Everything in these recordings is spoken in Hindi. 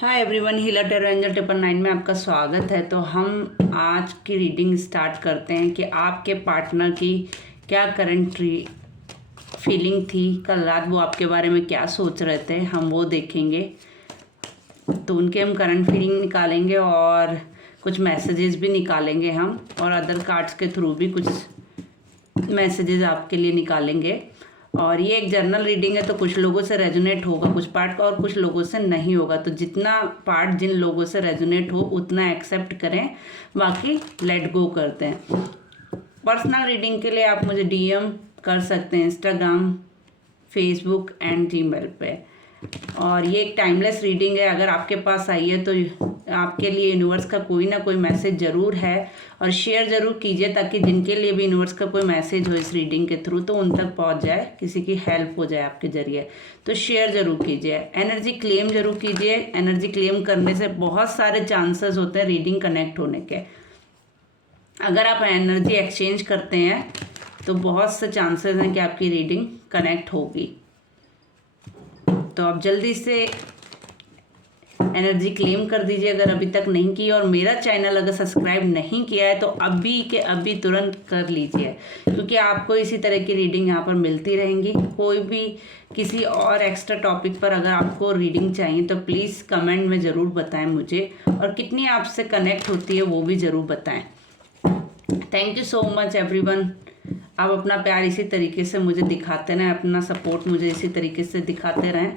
Hi everyone, healer tarot angel 999 में आपका स्वागत है। तो हम आज की रीडिंग स्टार्ट करते हैं कि आपके पार्टनर की क्या करंट फीलिंग थी। कल रात वो आपके बारे में क्या सोच रहे थे, हम वो देखेंगे। तो उनके हम करंट फीलिंग निकालेंगे और कुछ मैसेजेस भी निकालेंगे हम, और अदर कार्ड्स के थ्रू भी कुछ मैसेजेस आपके लिए निकालेंगे। और ये एक जर्नल रीडिंग है, तो कुछ लोगों से रेजोनेट होगा कुछ पार्ट का, और कुछ लोगों से नहीं होगा। तो जितना पार्ट जिन लोगों से रेजोनेट हो उतना एक्सेप्ट करें, बाकी लेट गो करते हैं। पर्सनल रीडिंग के लिए आप मुझे डीएम कर सकते हैं इंस्टाग्राम, फेसबुक एंड जीमेल पे। और ये एक टाइमलेस रीडिंग है। अगर आपके पास आई है तो आपके लिए यूनिवर्स का कोई ना कोई मैसेज ज़रूर है, और शेयर ज़रूर कीजिए ताकि जिनके लिए भी यूनिवर्स का कोई मैसेज हो इस रीडिंग के थ्रू तो उन तक पहुंच जाए, किसी की हेल्प हो जाए आपके ज़रिए। तो शेयर ज़रूर कीजिए, एनर्जी क्लेम ज़रूर कीजिए। एनर्जी क्लेम करने से बहुत सारे चांसेस होते हैं रीडिंग कनेक्ट होने के। अगर आप एनर्जी एक्सचेंज करते हैं तो बहुत से चांसेस हैं कि आपकी रीडिंग कनेक्ट होगी। तो आप जल्दी से एनर्जी क्लेम कर दीजिए अगर अभी तक नहीं की। और मेरा चैनल अगर सब्सक्राइब नहीं किया है तो अभी के अभी तुरंत कर लीजिए, क्योंकि आपको इसी तरह की रीडिंग यहाँ पर मिलती रहेंगी। कोई भी किसी और एक्स्ट्रा टॉपिक पर अगर आपको रीडिंग चाहिए तो प्लीज़ कमेंट में ज़रूर बताएं मुझे, और कितनी आपसे कनेक्ट होती है वो भी ज़रूर बताएं। Thank you so much everyone. आप अपना प्यार इसी तरीके से मुझे दिखाते रहें, अपना सपोर्ट मुझे इसी तरीके से दिखाते रहें।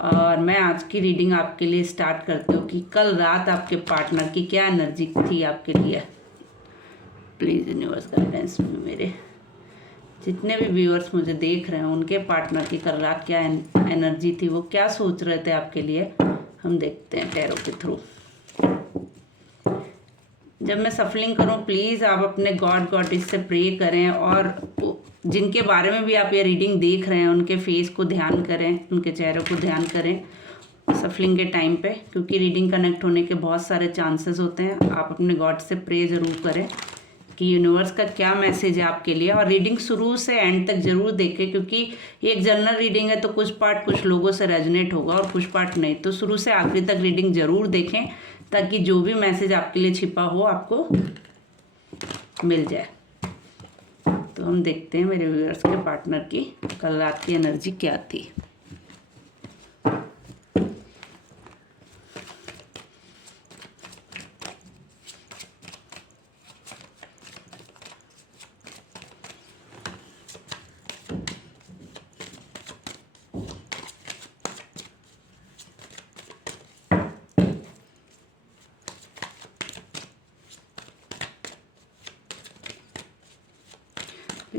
और मैं आज की रीडिंग आपके लिए स्टार्ट करती हूँ कि कल रात आपके पार्टनर की क्या एनर्जी थी आपके लिए। प्लीज़ यूनिवर्स गाइडेंस में मेरे जितने भी व्यूअर्स मुझे देख रहे हैं उनके पार्टनर की कल रात क्या एनर्जी थी, वो क्या सोच रहे थे आपके लिए, हम देखते हैं टैरो के थ्रू। जब मैं सफलिंग करूं प्लीज़ आप अपने गॉडेस से प्रे करें, और जिनके बारे में भी आप ये रीडिंग देख रहे हैं उनके फेस को ध्यान करें, उनके चेहरे को ध्यान करें सफलिंग के टाइम पे, क्योंकि रीडिंग कनेक्ट होने के बहुत सारे चांसेस होते हैं। आप अपने गॉड से प्रे ज़रूर करें कि यूनिवर्स का क्या मैसेज है आपके लिए। और रीडिंग शुरू से एंड तक ज़रूर देखें, क्योंकि ये एक जनरल रीडिंग है तो कुछ पार्ट कुछ लोगों से रेजोनेट होगा और कुछ पार्ट नहीं। तो शुरू से आखिरी तक रीडिंग ज़रूर देखें ताकि जो भी मैसेज आपके लिए छिपा हो आपको मिल जाए। तो हम देखते हैं मेरे व्यूअर्स के पार्टनर की कल रात की एनर्जी क्या थी।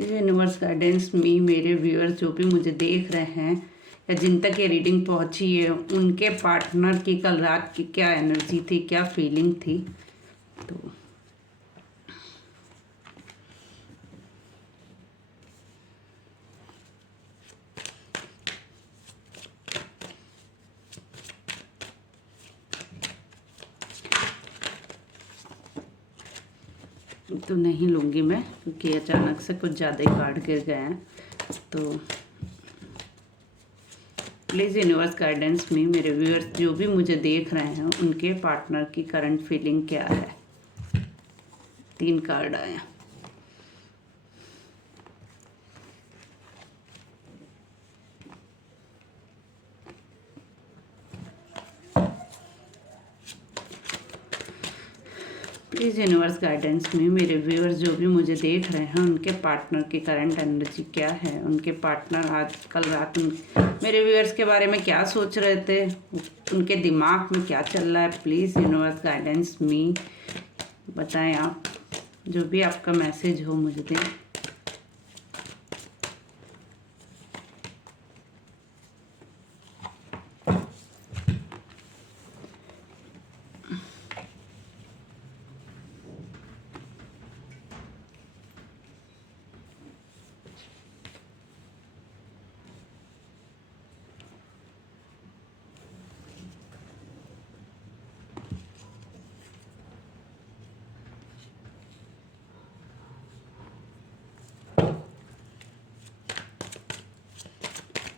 यूनिवर्स गाइडेंस में मेरे व्यूअर्स जो भी मुझे देख रहे हैं या जिन तक ये रीडिंग पहुंची है उनके पार्टनर की कल रात की क्या एनर्जी थी, क्या फीलिंग थी। तो नहीं लूँगी मैं, क्योंकि अचानक से कुछ ज़्यादा ही कार्ड गिर गए हैं। तो प्लीज़ यूनिवर्स गाइडेंस में मेरे व्यूअर्स जो भी मुझे देख रहे हैं उनके पार्टनर की करंट फीलिंग क्या है। 3 कार्ड आए हैं। प्लीज़ यूनिवर्स गाइडेंस में मेरे व्यूअर्स जो भी मुझे देख रहे हैं उनके पार्टनर की करंट एनर्जी क्या है। उनके पार्टनर आज कल रात मेरे व्यूअर्स के बारे में क्या सोच रहे थे, उनके दिमाग में क्या चल रहा है। प्लीज़ यूनिवर्स गाइडेंस में बताएं, आप जो भी आपका मैसेज हो मुझे दें।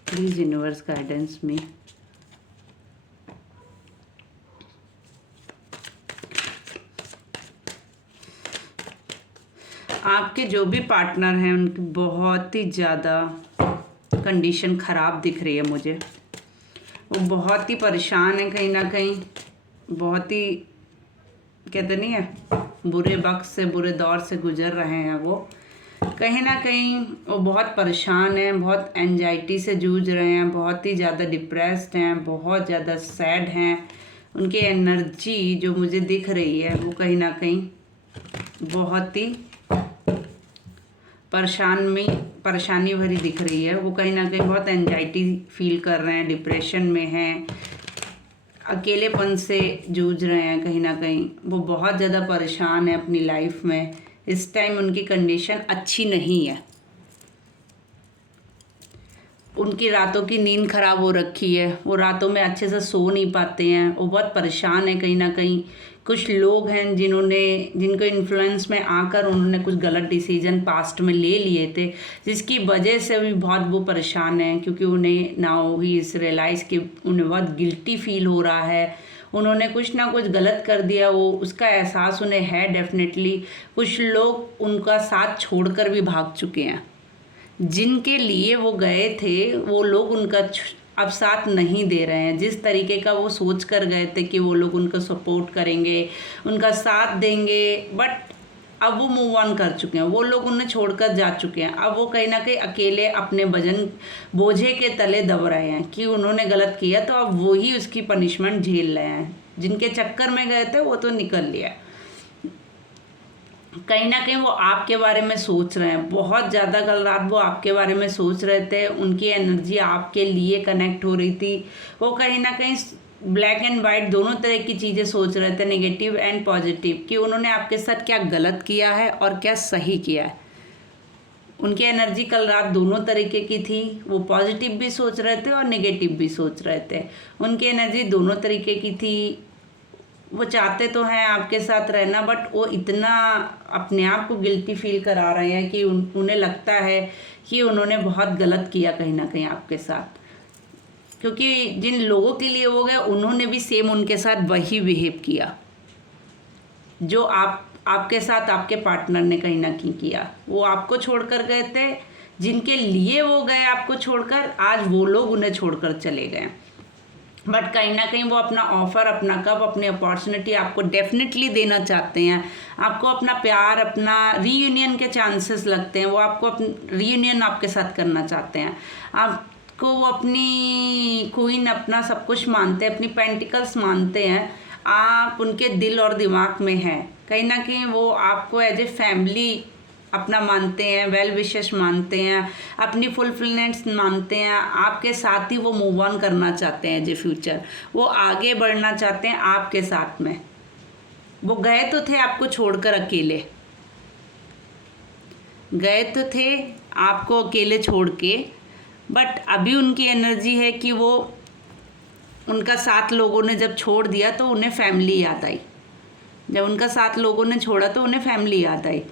प्लीज़ यूनिवर्स गाइडेंस में आपके जो भी पार्टनर हैं उनकी बहुत ही ज़्यादा कंडीशन ख़राब दिख रही है मुझे। वो बहुत ही परेशान है, कहीं ना कहीं बहुत ही कहते नहीं है बुरे वक्त से, बुरे दौर से गुजर रहे हैं। वो कहीं ना कहीं वो बहुत परेशान हैं, बहुत एंजाइटी से जूझ रहे हैं, बहुत ही ज़्यादा डिप्रेस्ड हैं, बहुत ज़्यादा सैड हैं। उनकी एनर्जी जो मुझे दिख रही है वो कहीं ना कहीं बहुत ही परेशानी भरी दिख रही है। वो कहीं ना कहीं बहुत एंजाइटी फील कर रहे हैं, डिप्रेशन में हैं, अकेलेपन से जूझ रहे हैं। कहीं ना कहीं वो बहुत ज़्यादा परेशान है अपनी लाइफ में। इस टाइम उनकी कंडीशन अच्छी नहीं है। उनकी रातों की नींद खराब हो रखी है, वो रातों में अच्छे से सो नहीं पाते हैं, वो बहुत परेशान है। कहीं ना कहीं कुछ लोग हैं जिनको इन्फ्लुएंस में आकर उन्होंने कुछ गलत डिसीजन पास्ट में ले लिए थे, जिसकी वजह से भी बहुत वो परेशान है, क्योंकि उन्हें नाउ ही इस रियलाइज़ कि उन्हें बहुत गिल्टी फील हो रहा है। उन्होंने कुछ ना कुछ गलत कर दिया, वो उसका एहसास उन्हें है डेफिनेटली। कुछ लोग उनका साथ छोड़कर भी भाग चुके हैं। जिनके लिए वो गए थे वो लोग उनका अब साथ नहीं दे रहे हैं। जिस तरीके का वो सोच कर गए थे कि वो लोग उनका सपोर्ट करेंगे, उनका साथ देंगे, बट अब वो मूव ऑन कर चुके हैं। वो लोग उन्हें छोड़कर जा चुके हैं। अब वो कहीं ना कहीं अकेले अपने बोझे के तले दब रहे हैं कि उन्होंने गलत किया, तो अब वो ही उसकी पनिशमेंट झेल रहे हैं। जिनके चक्कर में गए थे वो तो निकल लिया। कहीं ना कहीं वो आपके बारे में सोच रहे हैं बहुत ज़्यादा। कल रात वो आपके बारे में सोच रहे थे, उनकी एनर्जी आपके लिए कनेक्ट हो रही थी। वो कहीं ना कहीं ब्लैक एंड वाइट दोनों तरह की चीज़ें सोच रहे थे, नेगेटिव एंड पॉजिटिव, कि उन्होंने आपके साथ क्या गलत किया है और क्या सही किया है। उनकी एनर्जी कल रात दोनों तरीके की थी। वो पॉजिटिव भी सोच रहे थे और नेगेटिव भी सोच रहे थे। उनकी एनर्जी दोनों तरीके की थी। वो चाहते तो हैं आपके साथ रहना, बट वो इतना अपने आप को गिल्टी फील करा रहे हैं कि उन्हें लगता है कि उन्होंने बहुत गलत किया कहीं ना कहीं आपके साथ। क्योंकि जिन लोगों के लिए वो गए उन्होंने भी सेम उनके साथ वही बिहेव किया जो आपके साथ आपके पार्टनर ने कहीं ना कहीं किया। वो आपको छोड़कर गए थे, जिनके लिए वो गए आपको छोड़कर, आज वो लोग उन्हें छोड़कर चले गए। बट कहीं ना कहीं वो अपना ऑफ़र, अपना कप, अपनी अपॉर्चुनिटी आपको डेफिनेटली देना चाहते हैं। आपको अपना प्यार, अपना रीयूनियन के चांसेस लगते हैं। वो आपको रीयूनियन आपके साथ करना चाहते हैं। आपको वो अपनी क्वीन, अपना सब कुछ मानते हैं, अपनी पेंटिकल्स मानते हैं। आप उनके दिल और दिमाग में हैं। कहीं ना कहीं वो आपको एज ए फैमिली अपना मानते हैं, वेल विशेस मानते हैं, अपनी फुलफिलमेंट्स मानते हैं। आपके साथ ही वो मूव ऑन करना चाहते हैं जे फ्यूचर। वो आगे बढ़ना चाहते हैं आपके साथ में। वो गए तो थे आपको छोड़कर अकेले, गए तो थे आपको अकेले छोड़ के, बट अभी उनकी एनर्जी है कि वो उनका साथ लोगों ने जब छोड़ दिया तो उन्हें फैमिली याद आई। जब उनका साथ लोगों ने छोड़ा तो उन्हें फैमिली याद आई।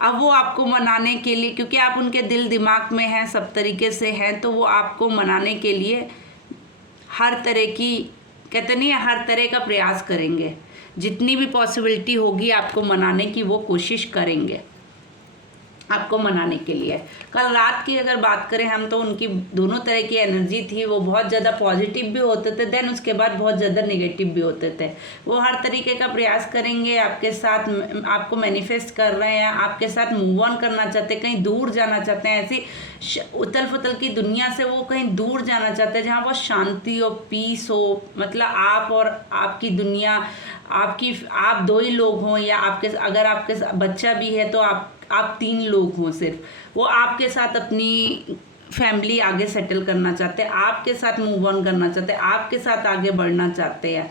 अब वो आपको मनाने के लिए, क्योंकि आप उनके दिल दिमाग में हैं, सब तरीके से हैं, तो वो आपको मनाने के लिए हर तरह की, कहते नहीं है, हर तरह का प्रयास करेंगे। जितनी भी पॉसिबिलिटी होगी आपको मनाने की वो कोशिश करेंगे, आपको मनाने के लिए। कल रात की अगर बात करें हम, तो उनकी दोनों तरह की एनर्जी थी। वो बहुत ज़्यादा पॉजिटिव भी होते थे, देन उसके बाद बहुत ज़्यादा नेगेटिव भी होते थे। वो हर तरीके का प्रयास करेंगे आपके साथ, आपको मैनिफेस्ट कर रहे हैं, आपके साथ मूव ऑन करना चाहते हैं, कहीं दूर जाना चाहते हैं। ऐसी उथल पुथल की दुनिया से वो कहीं दूर जाना चाहते हैं जहाँ बहुत शांति हो, पीस हो। मतलब आप और आपकी दुनिया, आप दो ही लोग हों, या अगर आपके बच्चा भी है तो आप 3 लोग हों सिर्फ। वो आपके साथ अपनी फैमिली आगे सेटल करना चाहते हैं, आपके साथ मूव ऑन करना चाहते हैं, आपके साथ आगे बढ़ना चाहते हैं।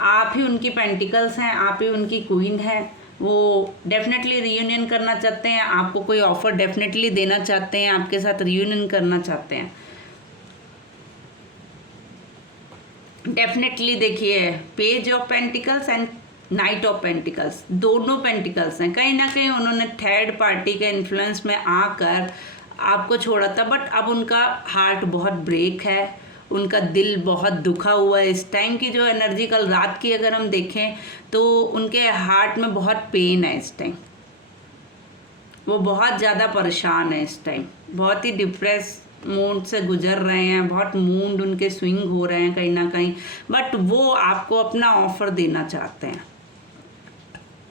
आप ही उनकी पेंटिकल्स हैं, आप ही उनकी क्वीन है। वो डेफिनेटली रीयूनियन करना चाहते हैं, आपको कोई ऑफ़र डेफिनेटली देना चाहते हैं, आपके साथ रीयूनियन करना चाहते हैं। डेफिनेटली देखिए, page of pentacles and night of pentacles, दोनों पेंटिकल्स हैं। कहीं ना कहीं उन्होंने थर्ड पार्टी के इन्फ्लुएंस में आकर आपको छोड़ा था, बट अब उनका हार्ट बहुत ब्रेक है, उनका दिल बहुत दुखा हुआ है। इस टाइम की जो एनर्जी कल रात की अगर हम देखें तो उनके हार्ट में बहुत पेन है इस टाइम। वो बहुत ज़्यादा परेशान है इस टाइम, बहुत ही डिप्रेस मूड से गुजर रहे हैं, बहुत मूड उनके स्विंग हो रहे हैं कहीं ना कहीं, बट वो आपको अपना ऑफर देना चाहते हैं,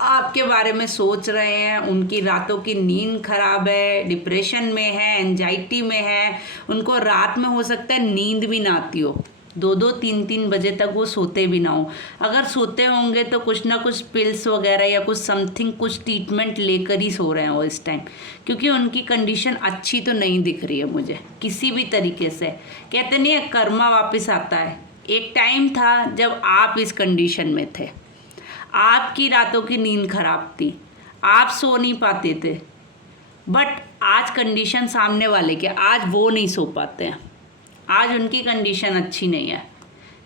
आपके बारे में सोच रहे हैं। उनकी रातों की नींद खराब है, डिप्रेशन में है, एंजाइटी में है, उनको रात में हो सकता है नींद भी ना आती हो, 2-2 3-3 बजे तक वो सोते भी ना हो। अगर सोते होंगे तो कुछ ना कुछ पिल्स वगैरह या कुछ समथिंग, कुछ ट्रीटमेंट लेकर ही सो रहे हैं वो इस टाइम, क्योंकि उनकी कंडीशन अच्छी तो नहीं दिख रही है मुझे किसी भी तरीके से। कहते नहीं है कर्मा वापस आता है। एक टाइम था जब आप इस कंडीशन में थे, आपकी रातों की नींद खराब थी, आप सो नहीं पाते थे, बट आज कंडीशन सामने वाले के, आज वो नहीं सो पाते हैं, आज उनकी कंडीशन अच्छी नहीं है।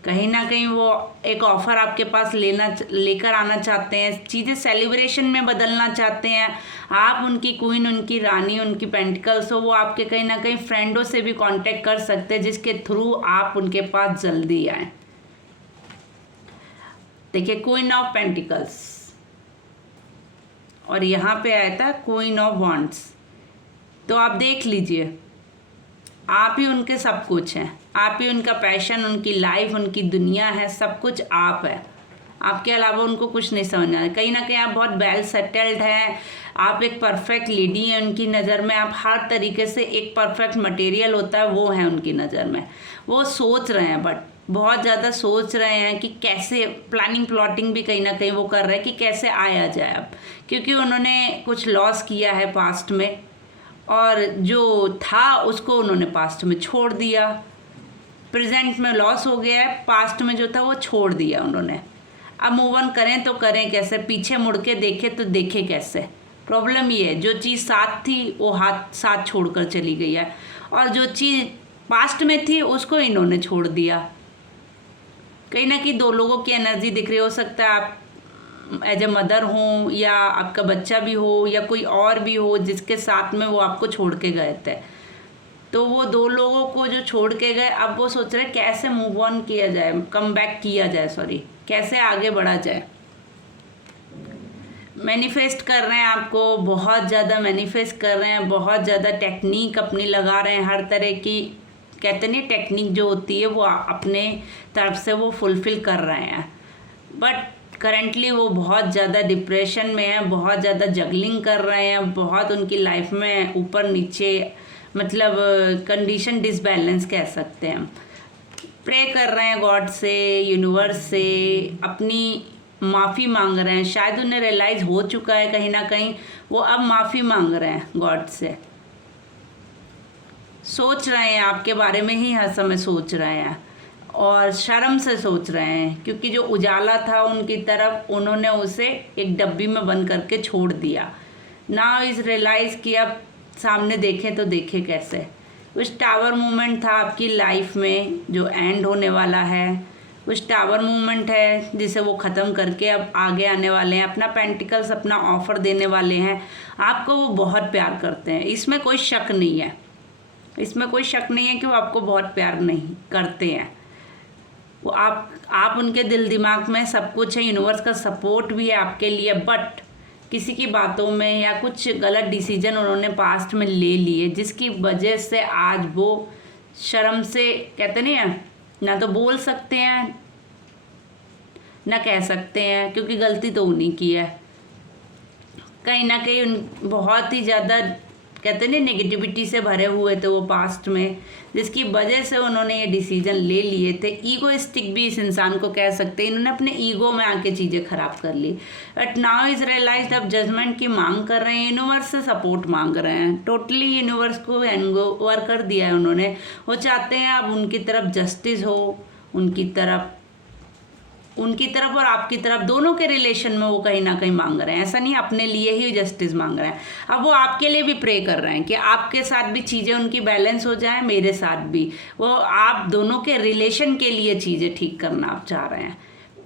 कहीं ना कहीं वो एक ऑफ़र आपके पास लेकर आना चाहते हैं, चीज़ें सेलिब्रेशन में बदलना चाहते हैं। आप उनकी क्वीन, उनकी रानी, उनकी पेंटिकल्स हो, वो आपके कहीं ना कहीं फ्रेंडों से भी कांटेक्ट कर सकते हैं, जिसके थ्रू आप उनके पास जल्दी आएँ। देखिए क्वीन ऑफ पेंटिकल्स, और यहाँ पे आया था क्वीन ऑफ वॉन्ड्स। तो आप देख लीजिए, आप ही उनके सब कुछ हैं, आप ही उनका पैशन, उनकी लाइफ, उनकी दुनिया है, सब कुछ आप है। आपके अलावा उनको कुछ नहीं समझना है। कहीं ना कहीं आप बहुत वेल सेटल्ड हैं, आप एक परफेक्ट लेडी हैं उनकी नज़र में, आप हर तरीके से एक परफेक्ट मटेरियल होता है वो है उनकी नज़र में। वो सोच रहे हैं, बट बहुत ज़्यादा सोच रहे हैं कि कैसे, प्लानिंग प्लॉटिंग भी कहीं ना कहीं वो कर रहे हैं कि कैसे आया जाए अब, क्योंकि उन्होंने कुछ लॉस किया है पास्ट में, और जो था उसको उन्होंने पास्ट में छोड़ दिया। प्रेजेंट में लॉस हो गया है, पास्ट में जो था वो छोड़ दिया उन्होंने। अब मूव ऑन करें तो करें कैसे, पीछे मुड़ के देखे तो देखे कैसे। प्रॉब्लम ये है, जो चीज़ साथ थी वो हाथ साथ छोड़कर चली गई है, और जो चीज़ पास्ट में थी उसको इन्होंने छोड़ दिया। कहीं ना कहीं दो लोगों की एनर्जी दिख रही, हो सकता है आप एज ए मदर हो, या आपका बच्चा भी हो, या कोई और भी हो जिसके साथ में वो आपको छोड़ के गए थे। तो वो दो लोगों को जो छोड़ के गए, अब वो सोच रहे कैसे मूव ऑन किया जाए, कम बैक किया जाए, कैसे आगे बढ़ा जाए। मैनिफेस्ट कर रहे हैं, आपको बहुत ज़्यादा मैनिफेस्ट कर रहे हैं, बहुत ज़्यादा टेक्निक अपनी लगा रहे हैं, हर तरह की, कहते नहीं टेक्निक जो होती है वो अपने तरफ से वो फुलफ़िल कर रहे हैं। बट करेंटली वो बहुत ज़्यादा डिप्रेशन में है, बहुत ज़्यादा जगलिंग कर रहे हैं, बहुत उनकी लाइफ में ऊपर नीचे, मतलब कंडीशन डिसबैलेंस कह सकते हैं। प्रे कर रहे हैं गॉड से, यूनिवर्स से, अपनी माफ़ी मांग रहे हैं। शायद उन्हें रियलाइज़ हो चुका है कहीं ना कहीं, वो अब माफ़ी मांग रहे हैं गॉड से। सोच रहे हैं आपके बारे में ही हर समय सोच रहे हैं, और शर्म से सोच रहे हैं, क्योंकि जो उजाला था उनकी तरफ, उन्होंने उसे एक डब्बी में बंद करके छोड़ दिया। नाउ इज़ रियलाइज़ कि अब सामने देखें तो देखे कैसे। कुछ टावर मूवमेंट था आपकी लाइफ में जो एंड होने वाला है, कुछ टावर मूवमेंट है जिसे वो ख़त्म करके अब आगे आने वाले हैं, अपना पेंटिकल्स, अपना ऑफ़र देने वाले हैं। आपको वो बहुत प्यार करते हैं, इसमें कोई शक नहीं है, इसमें कोई शक नहीं है कि वो आपको बहुत प्यार नहीं करते हैं। वो आप उनके दिल दिमाग में सब कुछ है, यूनिवर्स का सपोर्ट भी है आपके लिए, बट किसी की बातों में या कुछ गलत डिसीजन उन्होंने पास्ट में ले लिए, जिसकी वजह से आज वो शर्म से, कहते नहीं है, ना तो बोल सकते हैं ना कह सकते हैं, क्योंकि गलती तो उन्हीं की है। कहीं ना कहीं बहुत ही ज़्यादा, कहते नहीं, नेगेटिविटी से भरे हुए थे वो पास्ट में, जिसकी वजह से उन्होंने ये डिसीजन ले लिए थे। ईगोइस्टिक भी इस इंसान को कह सकते हैं, इन्होंने अपने ईगो में आके चीज़ें ख़राब कर ली। बट नाउ इज़ रियलाइज्ड, अब जजमेंट की मांग कर रहे हैं, यूनिवर्स से सपोर्ट मांग रहे हैं, टोटली यूनिवर्स को हैंड ओवर कर दिया है उन्होंने। वो चाहते हैं अब उनकी तरफ जस्टिस हो, उनकी तरफ और आपकी तरफ, दोनों के रिलेशन में वो कहीं ना कहीं मांग रहे हैं। ऐसा नहीं अपने लिए ही जस्टिस मांग रहे हैं, अब वो आपके लिए भी प्रे कर रहे हैं कि आपके साथ भी चीज़ें उनकी बैलेंस हो जाए, मेरे साथ भी। वो आप दोनों के रिलेशन के लिए चीज़ें ठीक करना आप चाह रहे हैं।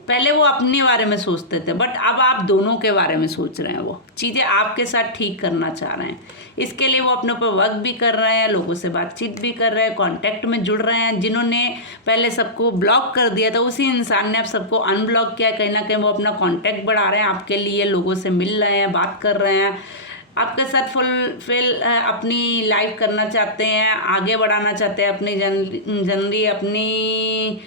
पहले वो अपने बारे में सोचते थे, बट अब आप दोनों के बारे में सोच रहे हैं, वो चीज़ें आपके साथ ठीक करना चाह रहे हैं। इसके लिए वो अपने ऊपर वर्क भी कर रहे हैं, लोगों से बातचीत भी कर रहे हैं, कांटेक्ट में जुड़ रहे हैं। जिन्होंने पहले सबको ब्लॉक कर दिया था, उसी इंसान ने अब सबको अनब्लॉक किया। कहीं ना कहीं वो अपना कांटेक्ट बढ़ा रहे हैं आपके लिए, लोगों से मिल रहे हैं, बात कर रहे हैं, आपके साथ फुलफिल अपनी लाइफ करना चाहते हैं, आगे बढ़ाना चाहते हैं, अपनी जनरी अपनी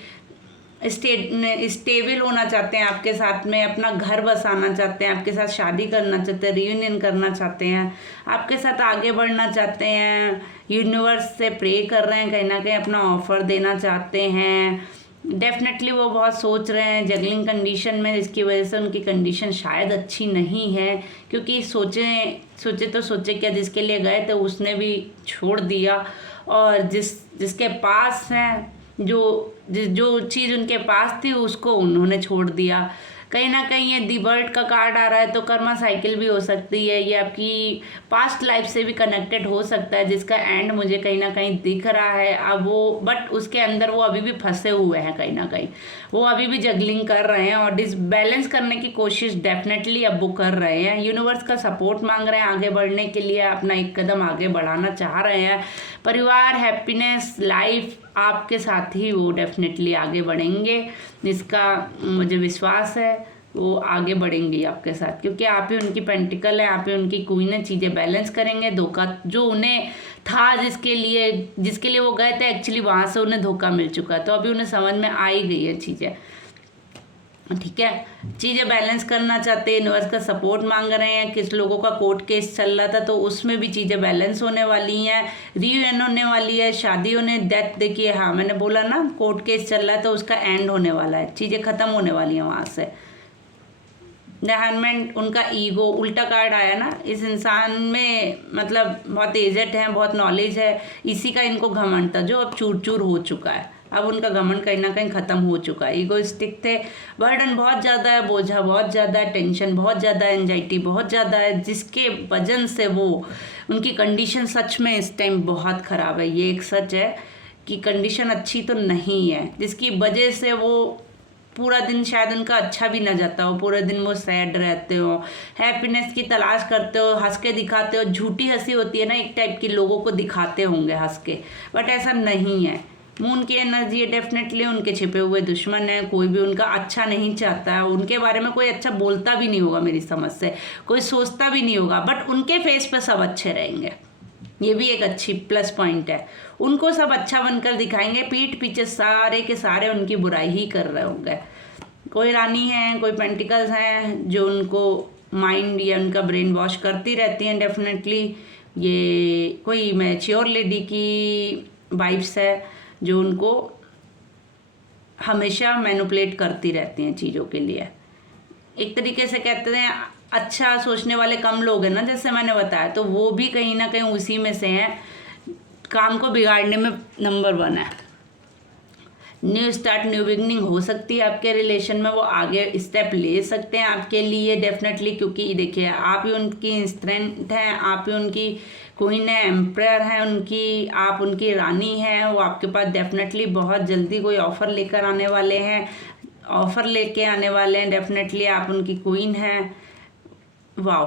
स्टेबल होना चाहते हैं, आपके साथ में अपना घर बसाना चाहते हैं, आपके साथ शादी करना चाहते हैं, रियूनियन करना चाहते हैं, आपके साथ आगे बढ़ना चाहते हैं, यूनिवर्स से प्रे कर रहे हैं, कहीं ना कहीं अपना ऑफर देना चाहते हैं। डेफिनेटली वो बहुत सोच रहे हैं जगलिंग कंडीशन में, जिसकी वजह से उनकी कंडीशन शायद अच्छी नहीं है, क्योंकि सोचे क्या, जिसके लिए गए थे उसने भी छोड़ दिया, और जिसके पास है जो चीज़ उनके पास थी उसको उन्होंने छोड़ दिया। कहीं ना कहीं ये दी बर्ड का कार्ड आ रहा है, तो कर्मा साइकिल भी हो सकती है, ये आपकी पास्ट लाइफ से भी कनेक्टेड हो सकता है, जिसका एंड मुझे कहीं ना कहीं दिख रहा है। अब वो बट उसके अंदर वो अभी भी फंसे हुए हैं, कहीं ना कहीं वो अभी भी जगलिंग कर रहे हैं और डिसबैलेंस करने की कोशिश डेफिनेटली अब वो कर रहे हैं। यूनिवर्स का सपोर्ट मांग रहे हैं आगे बढ़ने के लिए, अपना एक कदम आगे बढ़ाना चाह रहे हैं। परिवार, हैप्पीनेस, लाइफ आपके साथ ही वो डेफिनेटली आगे बढ़ेंगे, इसका मुझे विश्वास है। वो आगे बढ़ेंगी आपके साथ, क्योंकि आप ही उनकी पेंटिकल है, आप ही उनकी क्वीन है। चीज़ें बैलेंस करेंगे। धोखा जो उन्हें था, जिसके लिए वो गए थे, एक्चुअली वहाँ से उन्हें धोखा मिल चुका है, तो अभी उन्हें समझ में आ ही गई है चीज़ें। ठीक है, चीज़ें बैलेंस करना चाहते हैं, यूनिवर्स का सपोर्ट मांग रहे हैं। किस लोगों का कोर्ट केस चल रहा था, तो उसमें भी चीज़ें बैलेंस होने वाली हैं, रीयूनियन होने वाली है, शादी होने, डेथ। देखिए हाँ, मैंने बोला ना कोर्ट केस चल रहा है, तो उसका एंड होने वाला है, चीज़ें ख़त्म होने वाली हैं वहाँ से। हैंगमैन, उनका ईगो उल्टा कार्ड आया ना, इस इंसान में मतलब बहुत एजेड है, बहुत नॉलेज है, इसी का इनको घमंड था, जो अब चूर चूर हो चुका है। अब उनका घमंड कहीं ना कहीं ख़त्म हो चुका है। ईगोइस्टिक थे, बर्डन बहुत ज़्यादा है, बोझा बहुत ज़्यादा है, टेंशन बहुत ज़्यादा है, एंजाइटी बहुत ज़्यादा है, जिसके वजन से वो उनकी कंडीशन सच में इस टाइम बहुत ख़राब है। ये एक सच है कि कंडीशन अच्छी तो नहीं है, जिसकी वजह से वो पूरा दिन शायद उनका अच्छा भी ना जाता हो, पूरे दिन वो सैड रहते हो, हैप्पीनेस की तलाश करते हो, हंस के दिखाते हो। झूठी हंसी होती है ना, एक टाइप की, लोगों को दिखाते होंगे हंस के, बट ऐसा नहीं है। मून की एनर्जी है, डेफिनेटली उनके छिपे हुए दुश्मन है, कोई भी उनका अच्छा नहीं चाहता है, उनके बारे में कोई अच्छा बोलता भी नहीं होगा, मेरी समझ से कोई सोचता भी नहीं होगा, बट उनके फेस पे सब अच्छे रहेंगे। ये भी एक अच्छी प्लस पॉइंट है, उनको सब अच्छा बनकर दिखाएंगे, पीठ पीछे सारे के सारे उनकी बुराई ही कर रहे होंगे। कोई रानी है, कोई पेंटिकल्स हैं जो उनको माइंड या उनका ब्रेन वॉश करती रहती हैं डेफिनेटली। ये कोई मैच्योर लेडी की वाइब्स है जो उनको हमेशा मैनिपुलेट करती रहती हैं चीज़ों के लिए। एक तरीके से कहते हैं अच्छा सोचने वाले कम लोग हैं ना, जैसे मैंने बताया, तो वो भी कहीं ना कहीं उसी में से हैं, काम को बिगाड़ने में नंबर 1 है। न्यू स्टार्ट, न्यू बिगनिंग हो सकती है आपके रिलेशन में, वो आगे स्टेप ले सकते हैं आपके लिए डेफिनेटली, क्योंकि देखिए आप ही उनकी स्ट्रेंथ हैं, आप ही उनकी क्वीन है, एम्पायर है उनकी, आप उनकी रानी हैं। वो आपके पास डेफिनेटली बहुत जल्दी कोई ऑफ़र लेकर आने वाले हैं, ऑफ़र लेके आने वाले हैं डेफिनेटली। आप उनकी क्वीन हैं। वाह,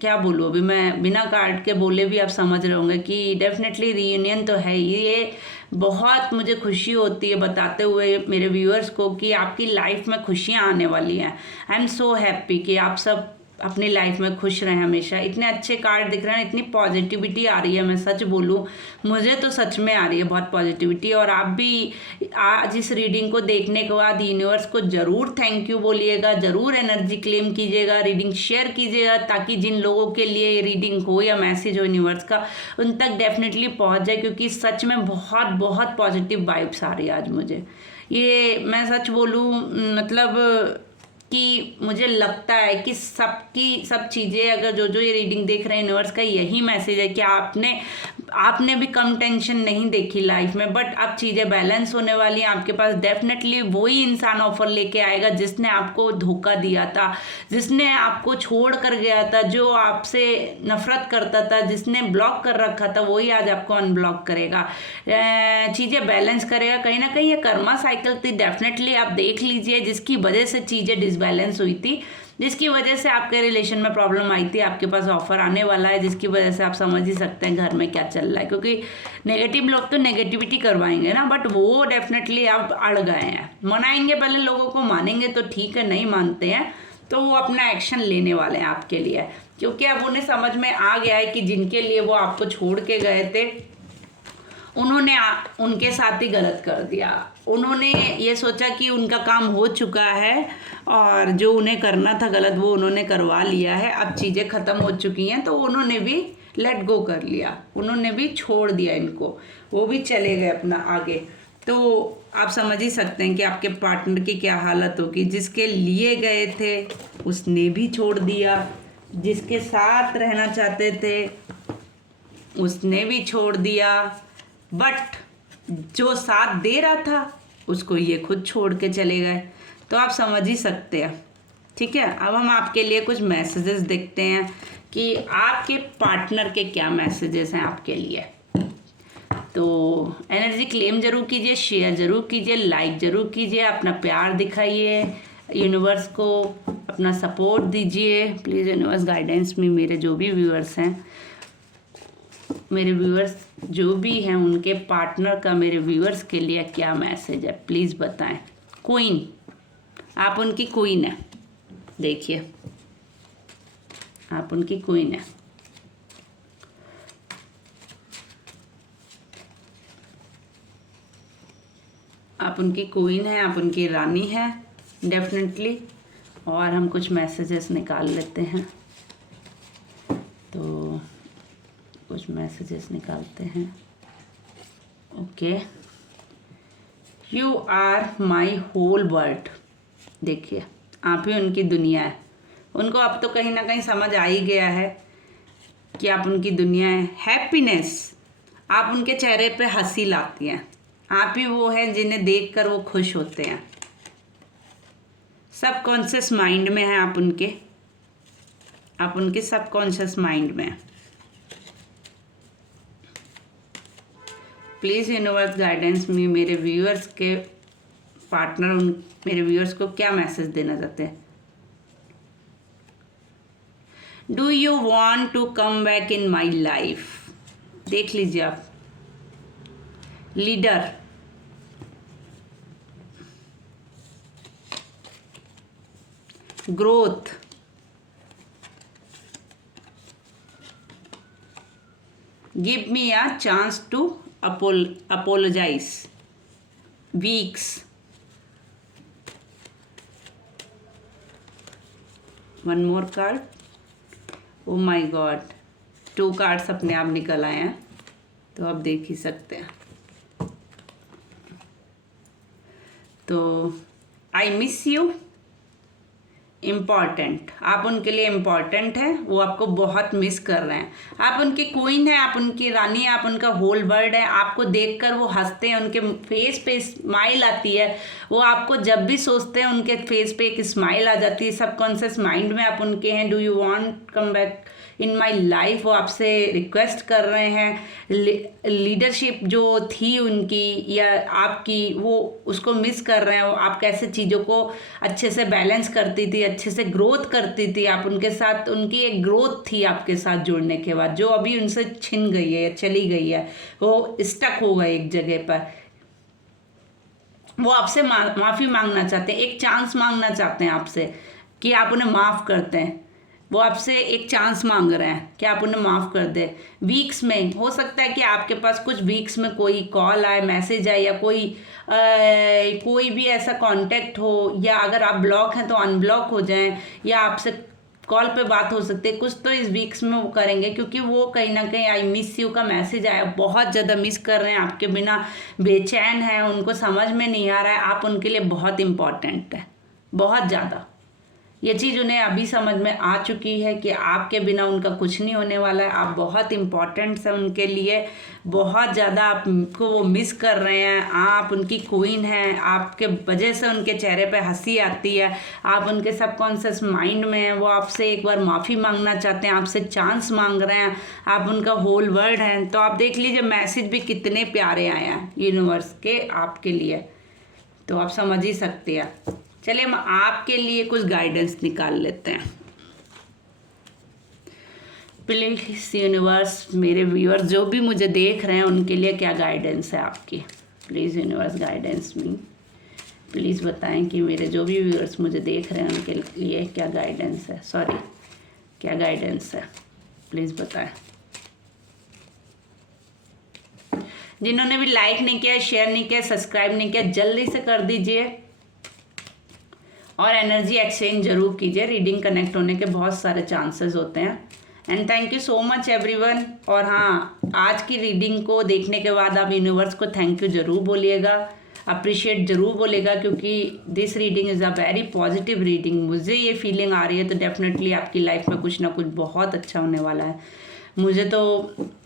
क्या बोलूँ अभी मैं, बिना कार्ड के बोले भी आप समझ रहे होंगे कि डेफिनेटली रीयूनियन तो है ही। ये बहुत मुझे खुशी होती है बताते हुए मेरे व्यूअर्स को कि आपकी लाइफ में खुशियाँ आने वाली हैं। आई एम सो हैप्पी कि आप सब अपनी लाइफ में खुश रहें हमेशा। इतने अच्छे कार्ड दिख रहे हैं, इतनी पॉजिटिविटी आ रही है, मैं सच बोलूँ मुझे तो सच में आ रही है बहुत पॉजिटिविटी। और आप भी आज इस रीडिंग को देखने के बाद यूनिवर्स को ज़रूर थैंक यू बोलिएगा, ज़रूर एनर्जी क्लेम कीजिएगा, रीडिंग शेयर कीजिएगा, ताकि जिन लोगों के लिए ये रीडिंग हो या मैसेज हो यूनिवर्स का, उन तक डेफिनेटली पहुँच जाए, क्योंकि सच में बहुत बहुत पॉजिटिव वाइब्स आ रही है आज मुझे। ये मैं सच बोलूँ मतलब कि मुझे लगता है कि सब चीज़ें, अगर जो ये रीडिंग देख रहे हैं, यूनिवर्स का यही मैसेज है कि आपने भी कम टेंशन नहीं देखी लाइफ में, बट अब चीज़ें बैलेंस होने वाली हैं। आपके पास डेफिनेटली वही इंसान ऑफर लेके आएगा जिसने आपको धोखा दिया था, जिसने आपको छोड़ कर गया था, जो आपसे नफरत करता था, जिसने ब्लॉक कर रखा था, वही आज आपको अनब्लॉक करेगा, चीज़ें बैलेंस करेगा। कहीं ना कहीं ये कर्मा साइकिल थी डेफिनेटली, आप देख लीजिए, जिसकी वजह से चीज़ें डिसबैलेंस हुई थी, जिसकी वजह से आपके रिलेशन में प्रॉब्लम आई थी। आपके पास ऑफर आने वाला है, जिसकी वजह से आप समझ ही सकते हैं घर में क्या चल रहा है, क्योंकि नेगेटिव लोग तो नेगेटिविटी करवाएंगे ना, बट वो डेफिनेटली आप अड़ गए हैं। मनाएंगे पहले लोगों को, मानेंगे तो ठीक है, नहीं मानते हैं तो वो अपना एक्शन लेने वाले हैं आपके लिए। क्योंकि अब उन्हें समझ में आ गया है कि जिनके लिए वो आपको छोड़ के गए थे उन्होंने उनके साथ ही गलत कर दिया। उन्होंने ये सोचा कि उनका काम हो चुका है और जो उन्हें करना था गलत वो उन्होंने करवा लिया है, अब चीज़ें ख़त्म हो चुकी हैं, तो उन्होंने भी लेट गो कर लिया, उन्होंने भी छोड़ दिया इनको, वो भी चले गए अपना आगे। तो आप समझ ही सकते हैं कि आपके पार्टनर की क्या हालत होगी। जिसके लिए गए थे उसने भी छोड़ दिया, जिसके साथ रहना चाहते थे उसने भी छोड़ दिया, बट जो साथ दे रहा था उसको ये खुद छोड़ के चले गए। तो आप समझ ही सकते हैं। ठीक है, अब हम आपके लिए कुछ मैसेजेस देखते हैं कि आपके पार्टनर के क्या मैसेजेस हैं आपके लिए। तो एनर्जी क्लेम जरूर कीजिए, शेयर जरूर कीजिए, लाइक जरूर कीजिए, अपना प्यार दिखाइए यूनिवर्स को, अपना सपोर्ट दीजिए प्लीज़। यूनिवर्स गाइडेंस में मेरे जो भी व्यूअर्स हैं, मेरे व्यूअर्स जो भी हैं उनके पार्टनर का मेरे व्यूअर्स के लिए क्या मैसेज है प्लीज़ बताएं। क्वीन, आप उनकी क्वीन है, देखिए आप उनकी क्वीन है। आप उनकी क्वीन है, आप उनकी रानी हैं डेफिनेटली। और हम कुछ मैसेजेस निकाल लेते हैं, तो कुछ मैसेजेस निकालते हैं। Okay, you are my whole world. देखिए आप ही उनकी दुनिया है। उनको अब तो कहीं ना कहीं समझ आ ही गया है कि आप उनकी दुनिया है। हैप्पीनेस, आप उनके चेहरे पे हंसी लाती हैं। आप ही वो हैं जिन्हें देखकर वो खुश होते हैं। सबकॉन्शियस माइंड में हैं आप उनके सबकॉन्शियस माइंड में हैं। प्लीज़ यूनिवर्स गाइडेंस में मेरे व्यूअर्स के पार्टनर मेरे व्यूअर्स को क्या मैसेज देना चाहते हैं। Do you want to come back in my life. देख लीजिए आप, leader, growth, give me a chance to apologize, weeks, one more card, oh my god, 2 cards अपने आप निकल आए हैं, तो आप देख ही सकते हैं। तो आई मिस यू, इम्पॉर्टेंट, आप उनके लिए इम्पॉर्टेंट है, वो आपको बहुत मिस कर रहे हैं। आप उनकी क्वीन है, आप उनकी रानी है, आप उनका होल वर्ल्ड है। आपको देखकर वो हंसते हैं, उनके फेस पे स्माइल आती है। वो आपको जब भी सोचते हैं उनके फेस पे एक स्माइल आ जाती है। सबकॉन्शियस माइंड में आप उनके हैं। Do you want come back in my life, वो आपसे रिक्वेस्ट कर रहे हैं। लीडरशिप जो थी उनकी या आपकी, वो उसको मिस कर रहे हैं। आप कैसे चीज़ों को अच्छे से बैलेंस करती थी, अच्छे से ग्रोथ करती थी आप उनके साथ। उनकी एक ग्रोथ थी आपके साथ जुड़ने के बाद, जो अभी उनसे छिन गई है या चली गई है। वो स्टक हो गए एक जगह पर। वो आपसे माफ़ी मांगना चाहते हैं, एक चांस मांगना चाहते हैं आपसे कि आप उन्हें माफ़ करते हैं। वो आपसे एक चांस मांग रहे हैं कि आप उन्हें माफ़ कर दें। वीक्स में हो सकता है कि आपके पास कुछ वीक्स में कोई कॉल आए, मैसेज आए, या कोई भी ऐसा कांटेक्ट हो, या अगर आप ब्लॉक हैं तो अनब्लॉक हो जाएं, या आपसे कॉल पे बात हो सकती है। कुछ तो इस वीक्स में वो करेंगे, क्योंकि वो कहीं ना कहीं आई मिस यू का मैसेज आया, बहुत ज़्यादा मिस कर रहे हैं, आपके बिना बेचैन हैं, उनको समझ में नहीं आ रहा है आप उनके लिए बहुत इम्पॉर्टेंट है, बहुत ज़्यादा। ये चीज़ उन्हें अभी समझ में आ चुकी है कि आपके बिना उनका कुछ नहीं होने वाला है। आप बहुत इम्पॉर्टेंट हैं उनके लिए, बहुत ज़्यादा आपको वो मिस कर रहे हैं। आप उनकी क्वीन हैं, आपके वजह से उनके चेहरे पे हंसी आती है। आप उनके सबकॉन्शियस माइंड में हैं। वो आपसे एक बार माफ़ी मांगना चाहते हैं, आपसे चांस मांग रहे हैं। आप उनका होल वर्ल्ड हैं। तो आप देख लीजिए मैसेज भी कितने प्यारे आए हैं यूनिवर्स के आपके लिए, तो आप समझ ही सकते हैं। चलिए हम आपके लिए कुछ गाइडेंस निकाल लेते हैं। प्लीज़ यूनिवर्स, मेरे व्यूअर्स जो भी मुझे देख रहे हैं उनके लिए क्या गाइडेंस है आपकी। प्लीज़ यूनिवर्स गाइडेंस में प्लीज़ बताएं कि मेरे जो भी व्यूअर्स मुझे देख रहे हैं उनके लिए क्या गाइडेंस है, क्या गाइडेंस है प्लीज़ बताएं। जिन्होंने भी लाइक नहीं किया, शेयर नहीं किया, सब्सक्राइब नहीं किया, जल्दी से कर दीजिए और एनर्जी एक्सचेंज जरूर कीजिए। रीडिंग कनेक्ट होने के बहुत सारे चांसेस होते हैं। And thank you so much everyone. और हाँ, आज की रीडिंग को देखने के बाद आप यूनिवर्स को थैंक यू ज़रूर बोलिएगा, अप्रिशिएट ज़रूर बोलेगा, क्योंकि this reading is a very positive reading. मुझे ये फीलिंग आ रही है तो डेफिनेटली आपकी लाइफ में कुछ ना कुछ बहुत अच्छा होने वाला है। मुझे तो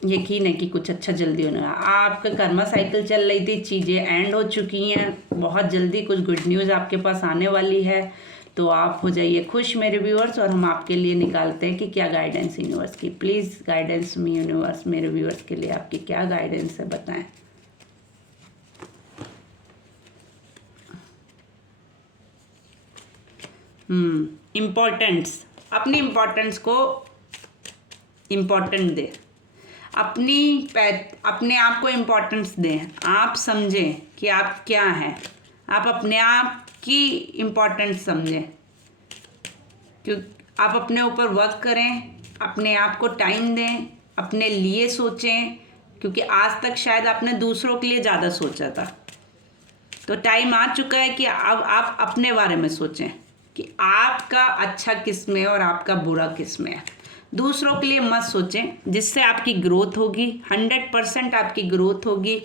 यकीन है कि कुछ अच्छा जल्दी होने वाला। आपका कर्मा साइकिल चल रही थी, चीज़ें एंड हो चुकी हैं, बहुत जल्दी कुछ गुड न्यूज़ आपके पास आने वाली है। तो आप हो जाइए खुश मेरे व्यूअर्स, और हम आपके लिए निकालते हैं कि क्या गाइडेंस यूनिवर्स की। प्लीज़ गाइडेंस मी यूनिवर्स, मेरे व्यूअर्स के लिए आपकी क्या गाइडेंस है बताएं। इम्पोर्टेंस, अपनी इम्पोर्टेंस को इम्पोर्टेंट दें, अपने आप को इम्पोर्टेंस दें। आप समझें कि आप क्या हैं, आप अपने आप की इम्पोर्टेंस समझें, क्योंकि आप अपने ऊपर वर्क करें, अपने आप को टाइम दें, अपने लिए सोचें, क्योंकि आज तक शायद आपने दूसरों के लिए ज़्यादा सोचा था। तो टाइम आ चुका है कि अब आप अपने बारे में सोचें कि आपका अच्छा किस में और आपका बुरा किस में है। दूसरों के लिए मत सोचें, जिससे आपकी ग्रोथ होगी, 100% आपकी ग्रोथ होगी।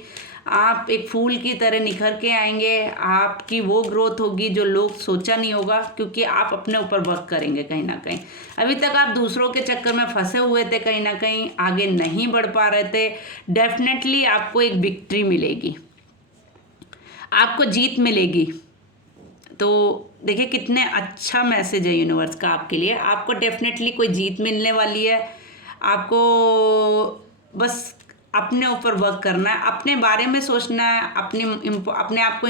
आप एक फूल की तरह निखर के आएंगे, आपकी वो ग्रोथ होगी जो लोग सोचा नहीं होगा, क्योंकि आप अपने ऊपर वर्क करेंगे कहीं ना कहीं। अभी तक आप दूसरों के चक्कर में फंसे हुए थे, कहीं ना कहीं आगे नहीं बढ़ पा रहे थे। डेफिनेटली आपको एक विक्ट्री मिलेगी, आपको जीत मिलेगी। तो देखिए कितने अच्छा मैसेज है यूनिवर्स का आपके लिए। आपको डेफिनेटली कोई जीत मिलने वाली है। आपको बस अपने ऊपर वर्क करना है, अपने बारे में सोचना है, अपने आप को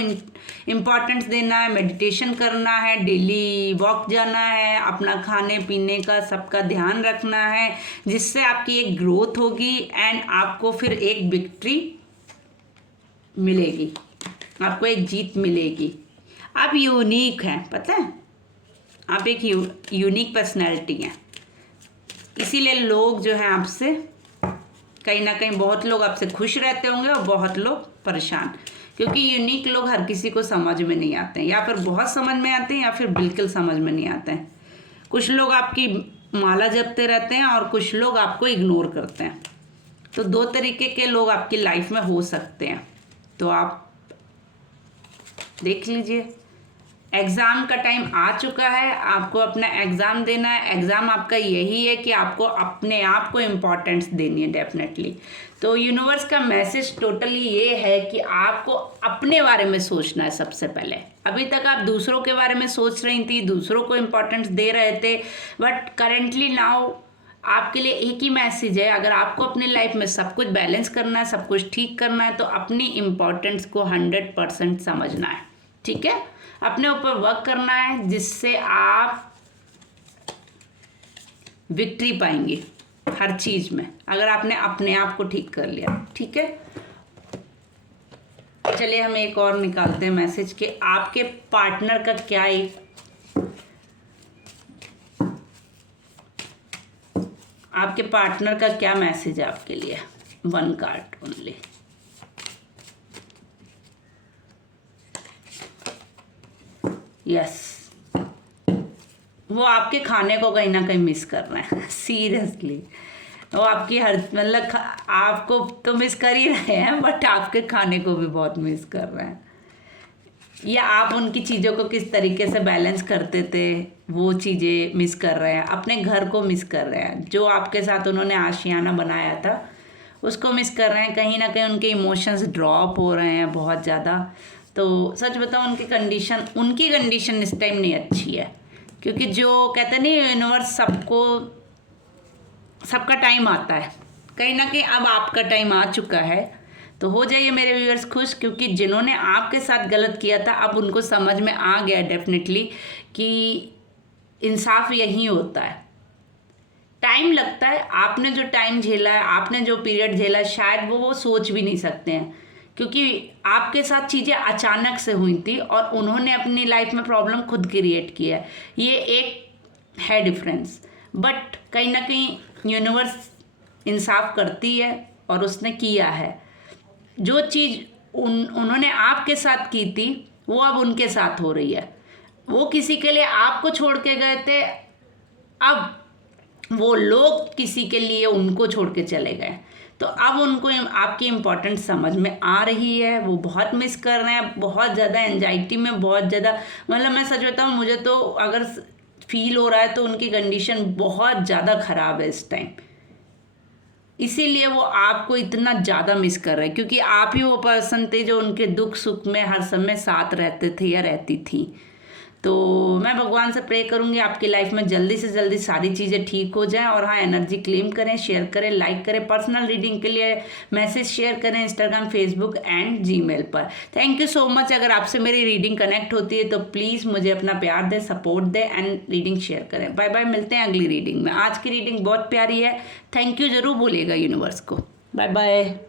इम्पोर्टेंस देना है, मेडिटेशन करना है, डेली वॉक जाना है, अपना खाने पीने का सबका ध्यान रखना है, जिससे आपकी एक ग्रोथ होगी एंड आपको फिर एक विक्ट्री मिलेगी, आपको एक जीत मिलेगी। आप यूनिक हैं, पता है, आप एक यूनिक पर्सनैलिटी हैं। इसीलिए लोग जो हैं आपसे कहीं ना कहीं, बहुत लोग आपसे खुश रहते होंगे और बहुत लोग परेशान, क्योंकि यूनिक लोग हर किसी को समझ में नहीं आते हैं, या फिर बहुत समझ में आते हैं या फिर बिल्कुल समझ में नहीं आते हैं। कुछ लोग आपकी माला जपते रहते हैं और कुछ लोग आपको इग्नोर करते हैं। तो दो तरीके के लोग आपकी लाइफ में हो सकते हैं। तो आप देख लीजिए, एग्ज़ाम का टाइम आ चुका है, आपको अपना एग्ज़ाम देना है। एग्ज़ाम आपका यही है कि आपको अपने आप को इम्पोर्टेंस देनी है डेफिनेटली। तो यूनिवर्स का मैसेज टोटली ये है कि आपको अपने बारे में सोचना है सबसे पहले। अभी तक आप दूसरों के बारे में सोच रही थी, दूसरों को इम्पोर्टेंस दे रहे थे, बट करेंटली नाउ आपके लिए एक ही मैसेज है। अगर आपको अपनी लाइफ में सब कुछ बैलेंस करना है, सब कुछ ठीक करना है, तो अपनी इम्पोर्टेंस को 100% समझना है, ठीक है। अपने ऊपर वर्क करना है, जिससे आप विक्ट्री पाएंगे हर चीज़ में, अगर आपने अपने आप को ठीक कर लिया, ठीक है। चलिए हम एक और निकालते हैं मैसेज कि आपके पार्टनर का क्या आपके पार्टनर का क्या मैसेज है आपके लिए। 1 कार्ड ओनली। यस, वो आपके खाने को कहीं ना कहीं मिस कर रहे हैं सीरियसली। वो आपकी हर मतलब आपको तो मिस कर ही रहे हैं, बट आपके खाने को भी बहुत मिस कर रहे हैं, या आप उनकी चीज़ों को किस तरीके से बैलेंस करते थे वो चीज़ें मिस कर रहे हैं। अपने घर को मिस कर रहे हैं, जो आपके साथ उन्होंने आशियाना बनाया था उसको मिस कर रहे हैं। कहीं ना कहीं उनके इमोशंस ड्रॉप हो रहे हैं बहुत ज़्यादा। तो सच बताऊं, उनकी कंडीशन इस टाइम नहीं अच्छी है, क्योंकि जो कहते नहीं यूनिवर्स सबका टाइम आता है, कहीं ना कहीं अब आपका टाइम आ चुका है। तो हो जाइए मेरे व्यूअर्स खुश, क्योंकि जिन्होंने आपके साथ गलत किया था अब उनको समझ में आ गया डेफिनेटली कि इंसाफ यही होता है। टाइम लगता है, आपने जो टाइम झेला है, आपने जो पीरियड झेला है, शायद वो सोच भी नहीं सकते हैं, क्योंकि आपके साथ चीज़ें अचानक से हुई थी और उन्होंने अपनी लाइफ में प्रॉब्लम खुद क्रिएट की है। ये एक है डिफरेंस। बट कहीं ना कहीं यूनिवर्स इंसाफ करती है और उसने किया है। जो चीज़ उन्होंने आपके साथ की थी वो अब उनके साथ हो रही है। वो किसी के लिए आपको छोड़ के गए थे, अब वो लोग किसी के लिए उनको छोड़ के चले गए, तो अब उनको आपकी इम्पोर्टेंस समझ में आ रही है। वो बहुत मिस कर रहे हैं, बहुत ज़्यादा एंजाइटी में, बहुत ज़्यादा, मतलब मैं सच बताऊँ, मुझे तो अगर फील हो रहा है तो उनकी कंडीशन बहुत ज़्यादा ख़राब है इस टाइम। इसीलिए वो आपको इतना ज़्यादा मिस कर रहे हैं, क्योंकि आप ही वो पर्सन थे जो उनके दुख सुख में हर समय साथ रहते थे या रहती थी। तो मैं भगवान से प्रे करूंगी आपकी लाइफ में जल्दी से जल्दी सारी चीज़ें ठीक हो जाएं। और हाँ, एनर्जी क्लेम करें, शेयर करें, लाइक करें। पर्सनल रीडिंग के लिए मैसेज शेयर करें इंस्टाग्राम, फेसबुक एंड जीमेल पर। Thank you so much. अगर आपसे मेरी रीडिंग कनेक्ट होती है तो प्लीज़ मुझे अपना प्यार दें, सपोर्ट दें एंड रीडिंग शेयर करें। बाय बाय, मिलते हैं अगली रीडिंग में। आज की रीडिंग बहुत प्यारी है, थैंक यू जरूर बोलिएगा यूनिवर्स को। Bye bye.